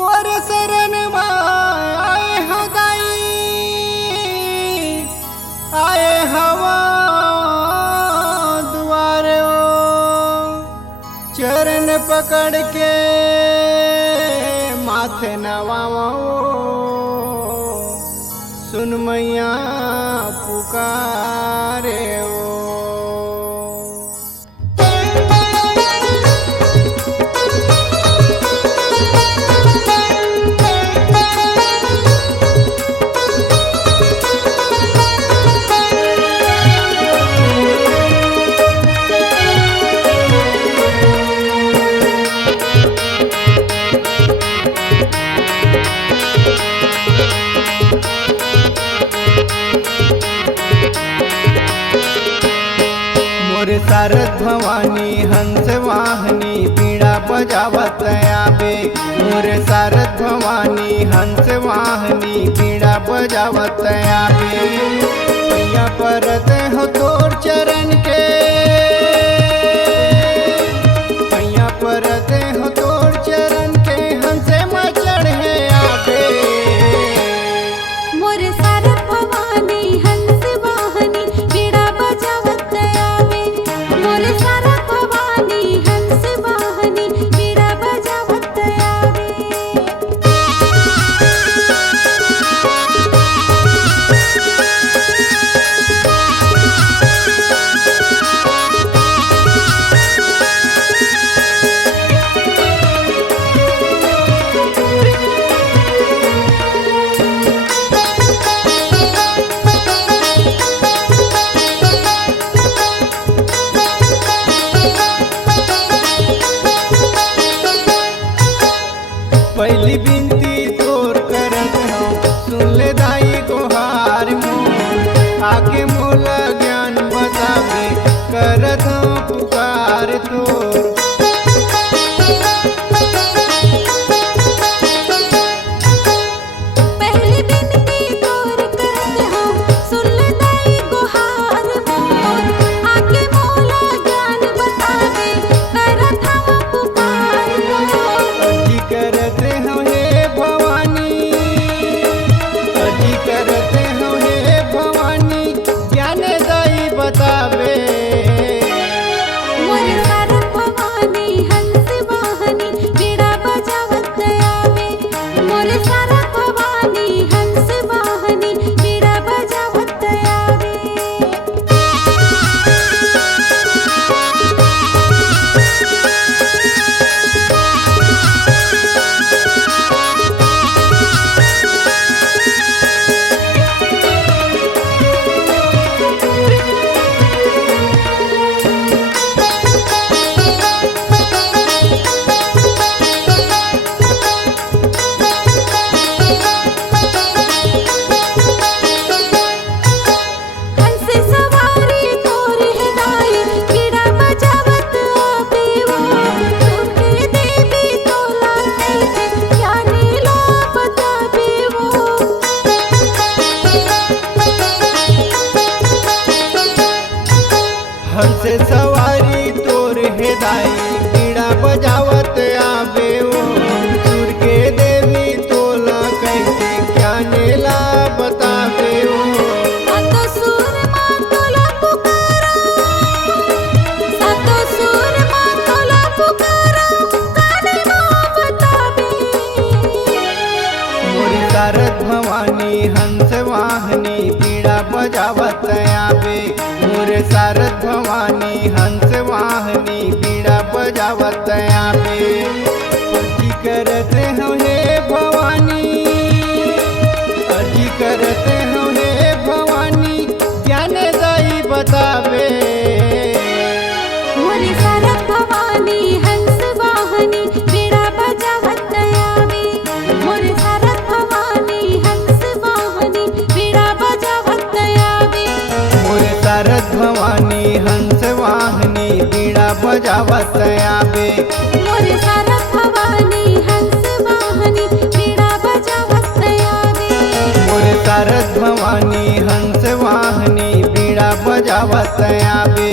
तोर शरण आए हो दाई, आए हवा दुआरे ओ, चरण पकड़ के माथे नवाओ, सुन मैया पुकारे ओ। मोरे शारद भवानी हंस वाहनी पीड़ा बजावत आवे, मोरे शारद भवानी हंस वाहनी पीड़ा बजावत आवे। मैया परत हो तोर चरण के, मैया परत हो तोर चरण के, हंसे में चढ़े आवे। मोरे शारद भवानी हंस वाहनी पीड़ा बजावत आवे, मोरे शारद भवानी हंस वाहनी पीड़ा बजावत आवे। पहली बिनती तोर करत हूँ, सुन ले दाई गोहार मोर, आके मोला ज्ञान बतावे, करत हूँ पुकार तोर। पहली बिनती तोर करत हूँ, सुन ले दाई गुहार मोर, आके मोला ज्ञान बतावे, करत हूँ पुकार तोर। अर्जी करते हूँ हे भवानी, अर्जी करते हूँ हे भवानी, ज्ञान दाई बतावे। मोरे शारद भवानी हंस वाहनी पीड़ा बजावत आवे, मोरे शारद भवानी हंस वाहनी पीड़ा बजावत आवे। हंस सवारी तोर हिदाई पीड़ा बजावत आवे वो, तुमके देवी तोला कैसे ज्ञानी ला बतावे वो। हंस सवारी तोर हेदाई पीड़ा बजावत आवे ओ, सुर के देवी तोला कैसे ज्ञाने ला बतावे ओ। सातो सुर माँ तोला पुकारा, सातो सुर माँ तोला पुकारा, काने माँ बतावे। मोरी शारद भवानी हंस वाहनी पीड़ा बजावत आवे, मोरे शारद भवानी हंस वाहनी पीड़ा बजावत आवे। अर्जी करते हूँ हे भवानी, अर्जी करते हूँ हे भवानी, ज्ञान दाई बतावे। मोरे शारद भवानी हंस वाहनी पीड़ा बजावत आवे, मोरे शारद भवानी हंस वाहनी पीड़ा बजावत आवे। मोरे शारद भवानी हंस वाहनी पीड़ा बजावत आवे, मोरे शारद भवानी हंस वाहनी पीड़ा बजावत आवे। मोरे शारद भवानी हंस वाहनी पीड़ा बजावत आवे।